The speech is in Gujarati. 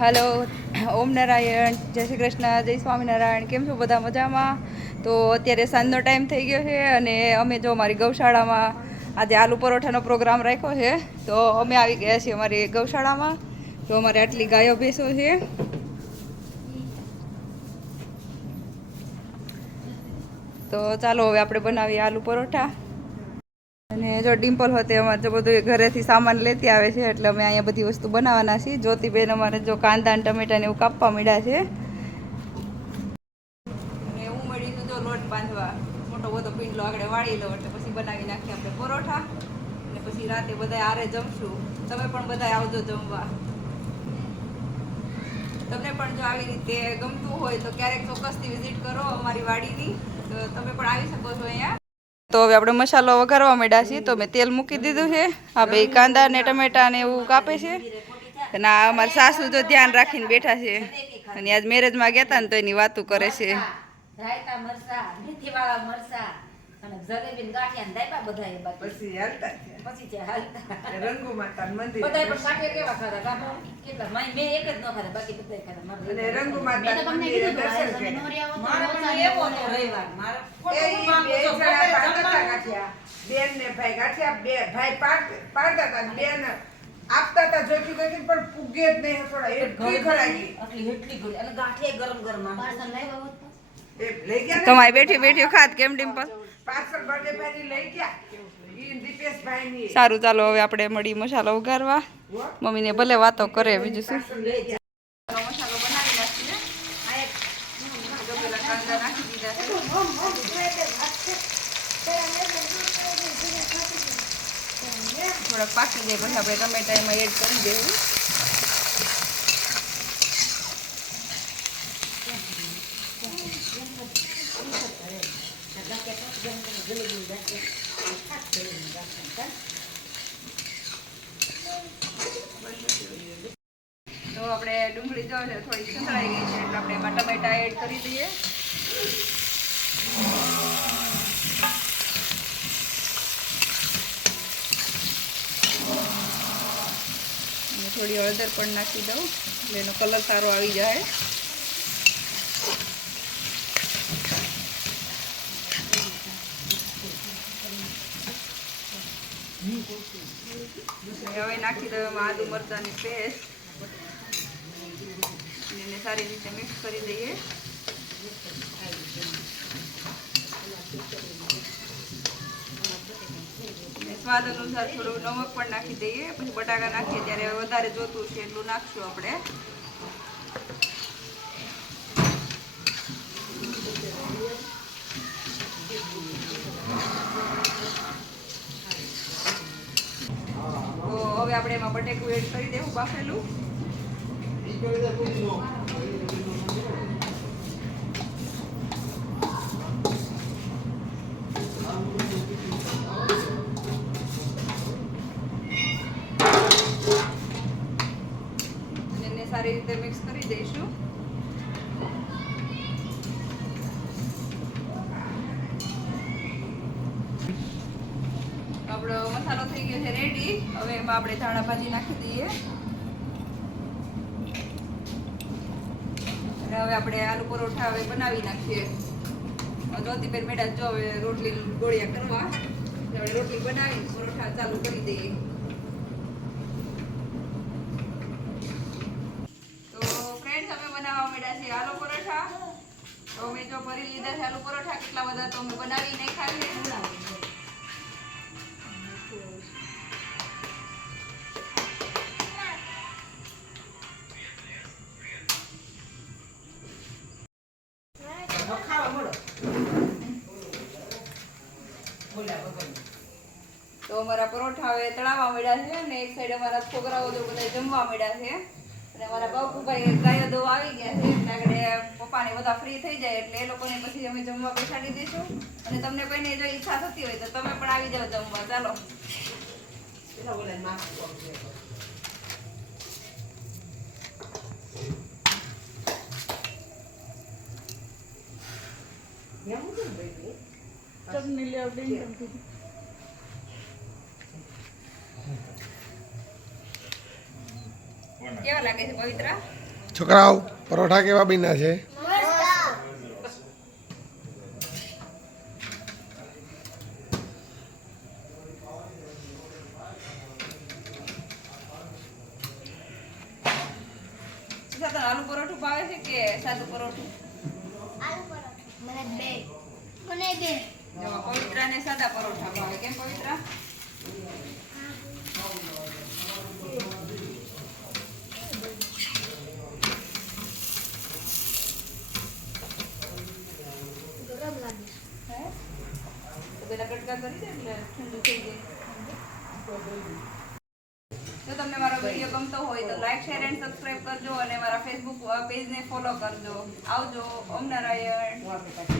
હલો, ઓમ નારાયણ, જય શ્રી કૃષ્ણ, જય સ્વામિનારાયણ. કેમ છો બધા? મજામાં? તો અત્યારે સાંજનો ટાઈમ થઈ ગયો છે અને અમે જો અમારી ગૌશાળામાં આજે આલુ પરોઠાનો પ્રોગ્રામ રાખ્યો છે. તો અમે આવી ગયા છીએ અમારી ગૌશાળામાં. તો અમારે આટલી ગાયો ભેંસો છે. તો ચાલો હવે આપણે બનાવીએ આલુ પરોઠા. અને જો ડિમ્પલ હોતે અમારે જો બધું ઘરેથી સામાન લેતી આવે છે એટલે અમે અહીંયા બધી વસ્તુ બનાવવાના છીએ. જ્યોતિબેન અમારે જો કાંદા અને ટમેટાને એવું કાપવા માંડ્યા છે. અને હું મળીશું જો લોટ બાંધવા, મોટો બધો પીંડલો આગળ વાળી લો એટલે પછી બનાવી નાખીએ આપણે પરોઠા. અને પછી રાતે બધા આરે જમશું. તમે પણ બધા આવજો જમવા. તમને પણ જો આવી રીતે ગમતું હોય તો ક્યારેક ચોક્કસથી વિઝિટ કરો અમારી વાડીની. તો તમે પણ આવી શકો છો અહીંયા. તો હવે આપણે મસાલો વઘારવા માંડ્યા છીએ. તો મેં તેલ મૂકી દીધું છે. આ બે કાંદા ને ટમેટા ને એવું કાપે છે. અને આ અમારા સાસુ તો ધ્યાન રાખીને બેઠા છે. અને આજ મેરેજમાં ગયા હતા ને તો એની વાતું કરે છે. રાયતા મરસા, મેથીવાળા મરસા અને જલેબી ગાંઠિયા દાયપા બધાએ બાકી પછી હાલતા પછી છે હાલતા રંગુ માતા મંદિર બધાએ પણ સાકે કેવા ખાધા ગામો કેટલા મેં એક જ ન ખાધા બાકી બધાએ ખાધા અને રંગુ માતા મંદિર દર્શન કર્યા મારે પણ એવો હતો રવિવાર મારે ખોટું કામ બે હતો જણા પાડતા ગાંઠિયા બેન ને ભાઈ ગાંઠિયા બે ભાઈ પાડતા હતા બેન આપતા હતા જોઈતી જોઈતી પણ પૂગે જ નહીં થોડા એટલી ખરાઈ એટલી ગળી અને ગાંઠિયા ગરમ ગરમ પાર્સલ લાવ્યા હોત એ લઈ ગયા તમારી બેઠી બેઠી ખાત કેમ ડિમ્પલ? પાર્સલ બર્થડે ભાઈ લઈ ગયા ઈ દીપેશભાઈ ની સારું, ચાલો હવે આપણે મળી મસાલો ઉગારવા. મમ્મીને ભલે વાતો કરે, બીજું શું. મસાલો બનાવી નાખીએ. પેલા કાંદા નાખી દીધા છે. થોડાક પાકી જાય પછી આપણે ટમેટા એમાં એડ કરી દેવું. તો આપણે ડુંગળી જો થોડી સંતળાઈ ગઈ છે એટલે આપણે એમાં ટમેટા એડ કરી દઈએ. અને થોડી હળદર પણ નાખી દઉં એટલે એનો કલર સારો આવી જાય. હવે નાખી દઉં એમાં આદુ મરચાંની પેસ્ટ. એને સારી રીતે મિક્સ કરી દઈએ. સ્વાદ અનુસાર થોડું નમક પણ નાખી દઈએ. પછી બટાકા નાખીએ ત્યારે વધારે જોતું છે એટલું નાખશું આપણે. તો હવે આપણે એમાં બટેકું એડ કરી દેવું બાફેલું. સારી રીતે મિક્સ કરી દઈશું. આપણો મસાલો થઈ ગયો છે રેડી. હવે એમાં આપણે ધાણા ભાજી નાખી દઈએ. અને હવે આપણે આલુ પરોઠા હવે બનાવી નાખીએ. જ્યોતિબેન મેડમ જો હવે રોટલી ગોળિયા કરવા આપણે રોટલી બનાવી પરોઠા ચાલુ કરી દઈએ. આલુ પરોઠા તો અમે જો ભરી લીધા છે આલુ પરોઠા. કેટલા બધા તો અમે બનાવીને ખાઈએ. તો અમારા પરોઠા હવે તળાવવા મળ્યા છે અને એક સાઈડ અમારા છોકરાઓ તો બધા જમવા મળ્યા છે. અને અમારા બાપુભાઈ ગાયો દો આવી ગયા છે એટલે આગળ પપ્પાને બધા ફ્રી થઈ જાય એટલે એ લોકોને પછી અમે જમવા બેસાડી દઈશું. અને તમને કોઈને જો ઈચ્છા થતી હોય તો તમે પણ આવી જાઓ જમવા. ચાલો. કેવા લાગે છે પવિત્રા? છોકરાઓ પરોઠા કેવા બન્યા છે? તને આલુ પરોઠું ભાવે છે કે સાદું પરોઠું? જેમાં પવિત્રાને સાદા પરોઠા ભાવે. કેમ પવિત્રા? હે? તો પેલા કટકા કરી દે એટલે ઠંડુ થઈ જાય. જો તમને મારો વિડીયો ગમતો હોય તો લાઈક શેર એન્ડ સબસ્ક્રાઇબ કરજો અને મારા ફેસબુક પેજને ફોલો કરજો. આવજો. ઓમ નારાયણ.